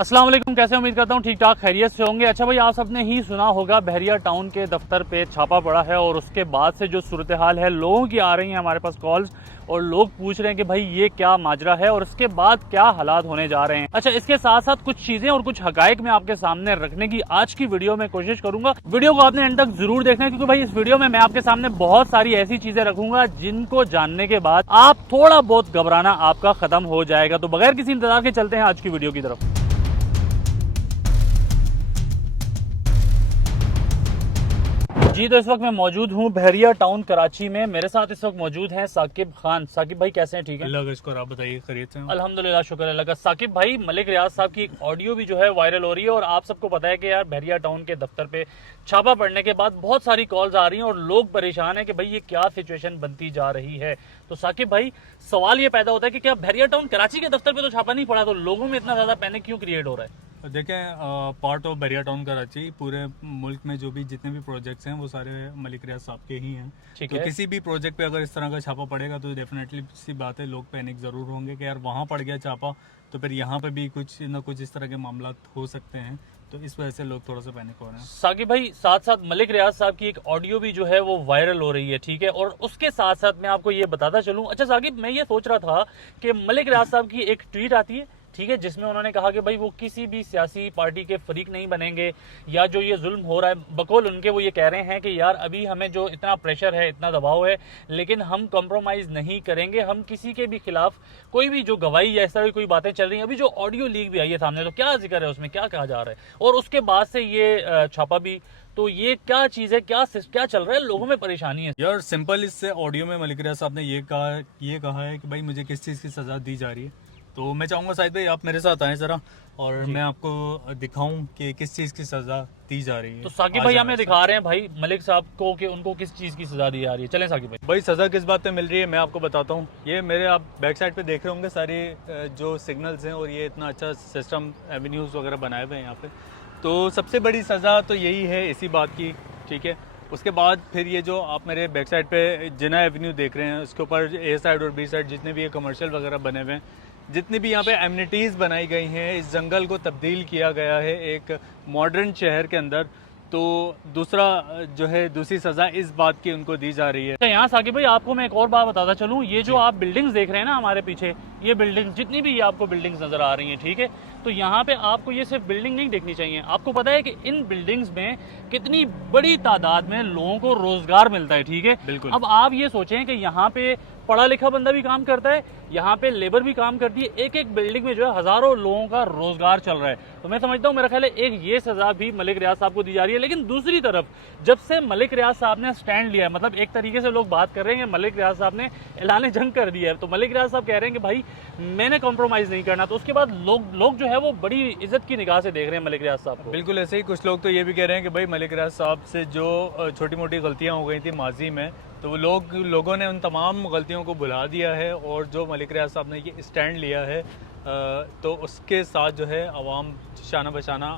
अस्सलाम वालेकुम, कैसे उम्मीद करता हूँ ठीक ठाक खैरियत से होंगे। अच्छा भाई, आप सबने ही सुना होगा बहरिया टाउन के दफ्तर पे छापा पड़ा है और उसके बाद से जो सूरत हाल है, लोगों की आ रही हैं हमारे पास कॉल्स और लोग पूछ रहे हैं कि भाई ये क्या माजरा है और उसके बाद क्या हालात होने जा रहे हैं। अच्छा, इसके साथ साथ कुछ चीजें और कुछ हकायक मैं आपके सामने रखने की आज की वीडियो में कोशिश करूंगा। वीडियो को आपने एंड तक जरूर देखना है, क्योंकि भाई इस वीडियो में मैं आपके सामने बहुत सारी ऐसी चीजें रखूंगा जिनको जानने के बाद आप थोड़ा बहुत घबराना आपका खत्म हो जाएगा। तो बगैर किसी इंतजार के चलते हैं आज की वीडियो की तरफ। जी, तो इस वक्त मैं मौजूद हूँ बहरिया टाउन कराची में। मेरे साथ इस वक्त मौजूद हैं साकिब खान। साकिब भाई कैसे हैं? ठीक है, अल्लाह का शुक्र। आप बताइए, खैरियत से? अल्हम्दुलिल्लाह, शुक्र अल्लाह का। साकिब भाई, मलिक रियाज साहब की एक ऑडियो भी जो है वायरल हो रही है और आप सबको पता है कि यार बहरिया टाउन के दफ्तर पे छापा पड़ने के बाद बहुत सारी कॉल्स आ रही हैं और लोग परेशान हैं कि भाई ये क्या सिचुएशन बनती जा रही है। तो साकिब भाई, सवाल ये पैदा होता है कि क्या बहरिया टाउन कराची के दफ्तर पे तो छापा नहीं पड़ा, तो लोगों में इतना ज्यादा पैनिक क्यों क्रिएट हो रहा है? देखें, part of Bahria town Karachi, पूरे मुल्क में जो भी जितने भी प्रोजेक्ट्स हैं वो सारे मलिक रियाज साहब के ही हैं। ठीक तो है। किसी भी प्रोजेक्ट पे अगर इस तरह का छापा पड़ेगा तो डेफिनेटली सी बात है, लोग पैनिक ज़रूर होंगे कि यार वहाँ पड़ गया छापा तो फिर यहाँ पे भी कुछ ना कुछ इस तरह के मामला हो सकते हैं। तो इस वजह से लोग थोड़ा सा पैनिक हो रहे हैं। साकिब भाई, साथ साथ मलिक रियाज साहब की एक ऑडियो भी जो है वो वायरल हो रही है, ठीक है, और उसके साथ साथ मैं आपको ये बताता चलूं। अच्छा साकिब, मैं ये सोच रहा था कि मलिक रियाज साहब की एक ट्वीट आती है, ठीक है, जिसमें उन्होंने कहा कि भाई वो किसी भी सियासी पार्टी के फरीक नहीं बनेंगे, या जो ये जुल्म हो रहा है बकौल उनके, वो ये कह रहे हैं कि यार अभी हमें जो इतना प्रेशर है, इतना दबाव है, लेकिन हम कॉम्प्रोमाइज़ नहीं करेंगे, हम किसी के भी खिलाफ कोई भी जो गवाही या इस तरह की कोई बातें चल रही हैं। अभी जो ऑडियो लीक भी आई है सामने, तो क्या जिक्र है उसमें, क्या कहा जा रहा है, और उसके बाद से ये छापा भी, तो ये क्या चीज़ है, क्या चल रहा है, लोगों में परेशानी है? यार सिंपल, इससे ऑडियो में मलिक रियाज साहब ने ये कहा है कि भाई मुझे किस चीज़ की सज़ा दी जा रही है। तो मैं चाहूँगा शायद भाई आप मेरे साथ आएँ ज़रा और मैं आपको दिखाऊं कि किस चीज़ की सज़ा दी जा रही है। तो साकिब भाई हमें दिखा रहे हैं भाई मलिक साहब को कि उनको किस चीज़ की सज़ा दी जा रही है। चलें साकिब भाई। भाई सज़ा किस बात पे मिल रही है मैं आपको बताता हूँ। ये मेरे आप बैक साइड पे देख रहे होंगे सारे जो सिग्नल्स हैं, और ये इतना अच्छा सिस्टम एवेन्यूज़ वगैरह बनाए हुए हैं यहाँ पे। तो सबसे बड़ी सज़ा तो यही है इसी बात की, ठीक है। उसके बाद फिर ये जो आप मेरे बैक साइड पे जिना एवेन्यू देख रहे हैं, उसके ऊपर ए साइड और बी साइड जितने भी ये कमर्शियल वगैरह बने हुए हैं, जितनी भी यहाँ पे एमिनिटीज़ बनाई गई हैं, इस जंगल को तब्दील किया गया है एक मॉडर्न शहर के अंदर। तो दूसरा जो है, दूसरी सज़ा इस बात की उनको दी जा रही है। अच्छा, यहाँ साकिब भाई आपको मैं एक और बात बताता चलूँ, ये जो आप बिल्डिंग्स देख रहे हैं ना हमारे पीछे, ये बिल्डिंग जितनी भी ये आपको बिल्डिंग्स नज़र आ रही हैं, ठीक है, तो यहाँ पे आपको ये सिर्फ बिल्डिंग नहीं देखनी चाहिए। आपको पता है कि इन बिल्डिंग्स में कितनी बड़ी तादाद में लोगों को रोजगार मिलता है, ठीक है। बिल्कुल। अब आप ये सोचें कि यहाँ पे पढ़ा लिखा बंदा भी काम करता है, यहाँ पे लेबर भी काम करती है, एक एक बिल्डिंग में जो है हजारों लोगों का रोजगार चल रहा है। तो मैं समझता हूँ, मेरा ख्याल है एक ये सजा भी मलिक रियाज साहब को दी जा रही है। लेकिन दूसरी तरफ जब से मलिक रियाज साहब ने स्टैंड लिया है, मतलब एक तरीके से लोग बात कर रहे हैं कि मलिक रियाज साहब ने ऐलान जंग कर दिया है, तो मलिक रियाज साहब कह रहे हैं कि भाई मैंने कॉम्प्रोमाइज नहीं करना, तो उसके बाद लोग जो है वो बड़ी इज्जत की निगाह से देख रहे हैं मलिक रियाज साहब को। बिल्कुल ऐसे ही कुछ लोग तो ये भी कह रहे हैं कि भाई मलिक रियाज साहब से जो छोटी मोटी गलतियां हो गई थी माजी में, तो वो लोगों ने उन तमाम गलतियों को भुला दिया है, और जो मलिक रियाज साहब ने ये स्टैंड लिया है तो उसके साथ जो है अवाम शाना बशाना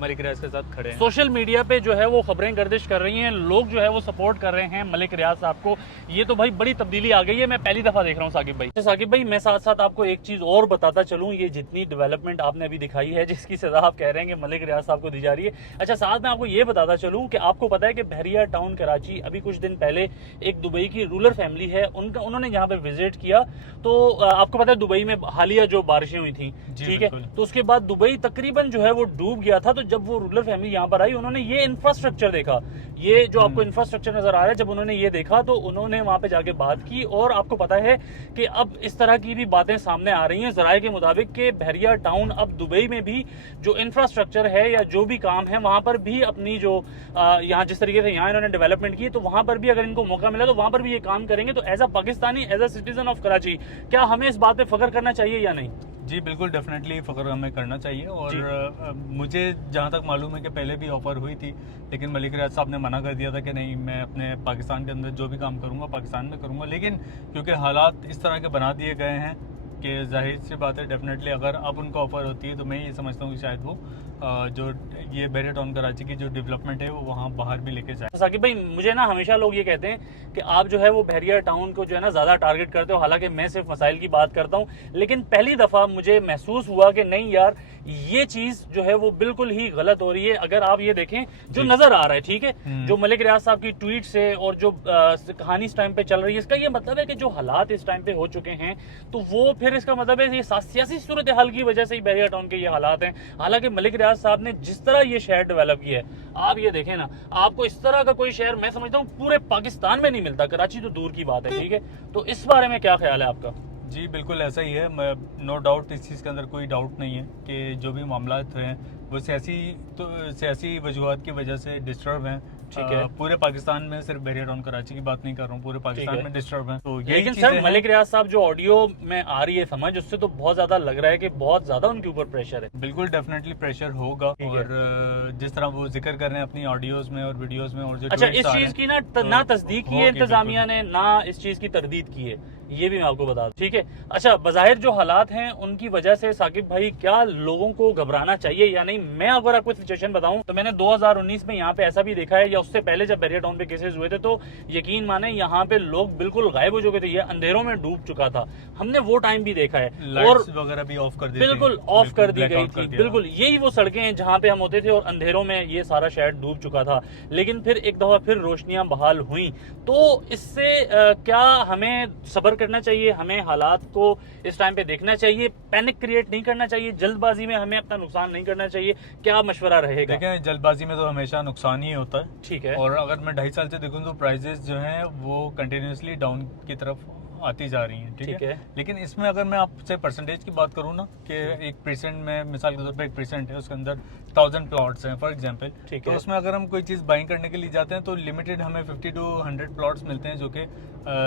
मलिक रियाज के साथ खड़े हैं। सोशल मीडिया पे जो है वो खबरें गर्दिश कर रही हैं, लोग जो है वो सपोर्ट कर रहे हैं मलिक रियाज साहब को। ये तो भाई बड़ी तब्दीली आ गई है, मैं पहली दफा देख रहा हूँ साकिब भाई। साकिब भाई, मैं साथ साथ आपको एक चीज और बताता चलूँ, ये जितनी डेवलपमेंट आपने अभी दिखाई है जिसकी सजा आप कह रहे हैं कि मलिक रियाज साहब को दी जा रही है, अच्छा साथ में आपको ये बताता चलूँ कि आपको पता है कि बहरिया टाउन कराची अभी कुछ दिन पहले एक दुबई की रूलर फैमिली है, उन्होंने यहाँ पे विजिट किया। तो आपको पता है दुबई में हालिया जो बारिशें हुई थी, ठीक है, तो उसके बाद दुबई तकरीबन जो है वो डूब गया था। तो जब वो रूरल फैमिली यहाँ पर आई, उन्होंने ये इंफ्रास्ट्रक्चर देखा, ये जो आपको इंफ्रास्ट्रक्चर नजर आ रहा है, जब उन्होंने ये देखा तो उन्होंने वहां पे जाके बात की। और आपको पता है कि अब इस तरह की भी बातें सामने आ रही हैं जराये के मुताबिक कि बहरिया टाउन अब दुबई में भी जो इंफ्रास्ट्रक्चर है या जो भी काम है वहां पर भी अपनी जो यहाँ जिस तरीके से यहाँ इन्होंने डेवलपमेंट की, तो वहां पर भी अगर इनको मौका मिला तो वहां पर भी ये काम करेंगे। तो as a Pakistani, as a citizen of Karachi, क्या हमें इस बात पे फख्र करना चाहिए या नहीं? जी बिल्कुल, डेफिनेटली फ़ख्र हमें करना चाहिए। और मुझे जहाँ तक मालूम है कि पहले भी ऑफ़र हुई थी, लेकिन मलिक रियाज साहब ने मना कर दिया था कि नहीं, मैं अपने पाकिस्तान के अंदर जो भी काम करूँगा पाकिस्तान में करूँगा। लेकिन क्योंकि हालात इस तरह के बना दिए गए हैं कि जाहिर सी बात है डेफिनेटली अगर अब उनको ऑफर होती है तो मैं ये समझता हूँ कि शायद वो जो ये बहरिया टाउन कराची की जो डेवलपमेंट है वो वहाँ बाहर भी लेके जाए। साकिब भाई मुझे ना हमेशा लोग ये कहते हैं कि आप जो है वो बहरिया टाउन को जो है ना ज़्यादा टारगेट करते हो, हालांकि मैं सिर्फ मसाइल की बात करता हूँ, लेकिन पहली दफ़ा मुझे महसूस हुआ कि नहीं यार ये चीज़ जो है वो बिल्कुल ही गलत हो रही है। अगर आप ये देखें जो नज़र आ रहा है, ठीक है, जो मलिक रियाज साहब की ट्वीट से और जो कहानी इस टाइम पे चल रही है, इसका ये मतलब है कि जो हालात इस टाइम पे हो चुके हैं तो वो फिर इसका मतलब है ये सियासी सूरत हाल की वजह से ही बहरिया टाउन के ये हालात हैं। हालांकि मलिक रियाज साहब ने जिस तरह ये शहर डेवलप किया है, आप ये देखें ना, आपको इस तरह का कोई शहर मैं समझता हूँ पूरे पाकिस्तान में नहीं मिलता, कराची तो दूर की बात है, ठीक है। तो इस बारे में क्या ख्याल है आपका? जी बिल्कुल ऐसा ही है, मैं नो डाउट इस चीज़ के अंदर कोई डाउट नहीं है कि जो भी मामला हैं वो सियासी वजूहत की वजह से डिस्टर्ब हैं। ठीक है। पूरे पाकिस्तान में, सिर्फ बहरिया टाउन कराची की बात नहीं कर रहा हूँ, पूरे पाकिस्तान में डिस्टर्ब हैं। तो लेकिन सर मलिक रियाज साहब जो ऑडियो में आ रही है समझ, उससे तो बहुत ज्यादा लग रहा है कि बहुत ज्यादा उनके ऊपर प्रेशर है। बिल्कुल डेफिनेटली प्रेशर होगा, और जिस तरह वो जिक्र कर रहे हैं अपनी ऑडियोज में और वीडियोस में, और जो अच्छा, इस चीज की ना तस्दीक की है इंतजामिया ने, ना इस चीज की तरदीद की है, ये भी मैं आपको बता दूं, ठीक है। अच्छा, बज़ाहिर जो हालात हैं उनकी वजह से साकिब भाई क्या लोगों को घबराना चाहिए या नहीं? मैं अगर आपको सिचुएशन बताऊं तो मैंने 2019 में यहाँ पे ऐसा भी देखा है, या उससे पहले जब बहरिया टाउन पे केसेस हुए थे तो यकीन माने यहाँ पे लोग बिल्कुल गायब हो चुके थे, ये अंधेरों में डूब चुका था, हमने वो टाइम भी देखा है। और वगैरह भी ऑफ कर दी, बिल्कुल ऑफ कर दी गई थी, बिल्कुल यही वो सड़कें हैं जहाँ पे हम होते थे और अंधेरों में ये सारा शहर डूब चुका था। लेकिन फिर एक दफा फिर रोशनियां बहाल हुई, तो इससे क्या हमें सब्र करना चाहिए? हमें हालात को इस टाइम पे देखना चाहिए, पैनिक क्रिएट नहीं करना चाहिए, जल्दबाजी में हमें अपना नुकसान नहीं करना चाहिए, क्या मशवरा रहेगा? देखें, जल्दबाजी में तो हमेशा नुकसान ही होता है, ठीक है। और अगर मैं 2.5 साल से देखूं तो प्राइजेस जो हैं वो कंटिन्यूसली डाउन की तरफ आती जा रही हैं, ठीक है। लेकिन इसमें अगर मैं आपसे परसेंटेज की बात करूं ना, कि एक परसेंट में मिसाल के तौर पे 1% है, उसके अंदर 1000 प्लॉट्स हैं फॉर एग्जांपल, ठीक तो है। उसमें अगर हम कोई चीज़ बाइंग करने के लिए जाते हैं तो लिमिटेड हमें 50 to 100 प्लॉट्स मिलते हैं जो कि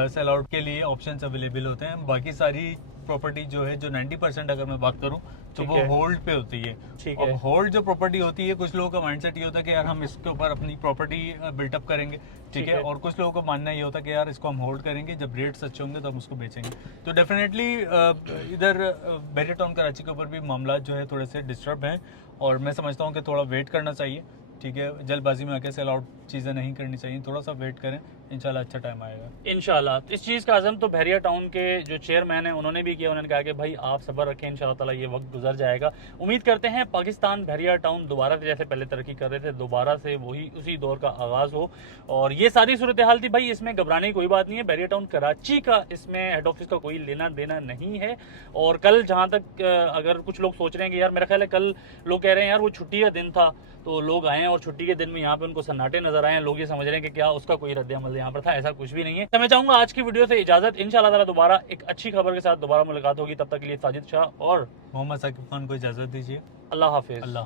सेल आउट के लिए ऑप्शंस अवेलेबल होते हैं। बाकी सारी प्रॉपर्टी जो है, जो 90% अगर मैं बात करूं तो वो होल्ड पे होती है। ठीक अब है। होल्ड जो प्रॉपर्टी होती है, कुछ लोगों का माइंडसेट ये होता है कि यार हम इसके ऊपर अपनी प्रॉपर्टी बिल्टअप करेंगे, ठीक है, और कुछ लोगों को मानना ये होता है कि यार इसको हम होल्ड करेंगे, जब रेट्स अच्छे होंगे तो हम उसको बेचेंगे। तो डेफिनेटली इधर बहरिया टाउन कराची के ऊपर भी मामला जो है थोड़े से डिस्टर्ब हैं, और मैं समझता हूँ कि थोड़ा वेट करना चाहिए, ठीक है। जल्दबाजी में आके सेल आउट चीज़ें नहीं करनी चाहिए, थोड़ा सा वेट करें, इंशाल्लाह अच्छा टाइम आएगा इंशाल्लाह। इस चीज़ का अज़म तो बहरिया टाउन के जो चेयरमैन हैं उन्होंने भी किया, उन्होंने कहा कि भाई आप सब्र रखें, इंशाल्लाह ताला ये वक्त गुजर जाएगा। उम्मीद करते हैं पाकिस्तान बहरिया टाउन दोबारा से, जैसे पहले तरक्की कर रहे थे, दोबारा से वही उसी दौर का आगाज़ हो। और ये सारी सूरत हाल थी भाई, इसमें घबराने की कोई बात नहीं है। बहरिया टाउन कराची का इसमें हेड ऑफिस का कोई लेना देना नहीं है। और कल जहाँ तक अगर कुछ लोग सोच रहे हैं कि यार मेरा ख्याल है कल लोग कह रहे हैं यार वो छुट्टी का दिन था तो लोग आए हैं और छुट्टी के दिन में यहाँ पे उनको सन्नाटे नजर आए हैं, लोग ये समझ रहे हैं कि क्या उसका कोई रद्द अमल यहाँ पर था, ऐसा कुछ भी नहीं है। तो मैं चाहूंगा आज की वीडियो से इजाजत, इंशाल्लाह ताला दोबारा एक अच्छी खबर के साथ दोबारा मुलाकात होगी, तब तक के लिए साजिद शाह और मोहम्मद साकिब खान को इजाज़त दीजिए। अल्लाह हाफिज। अल्लाह।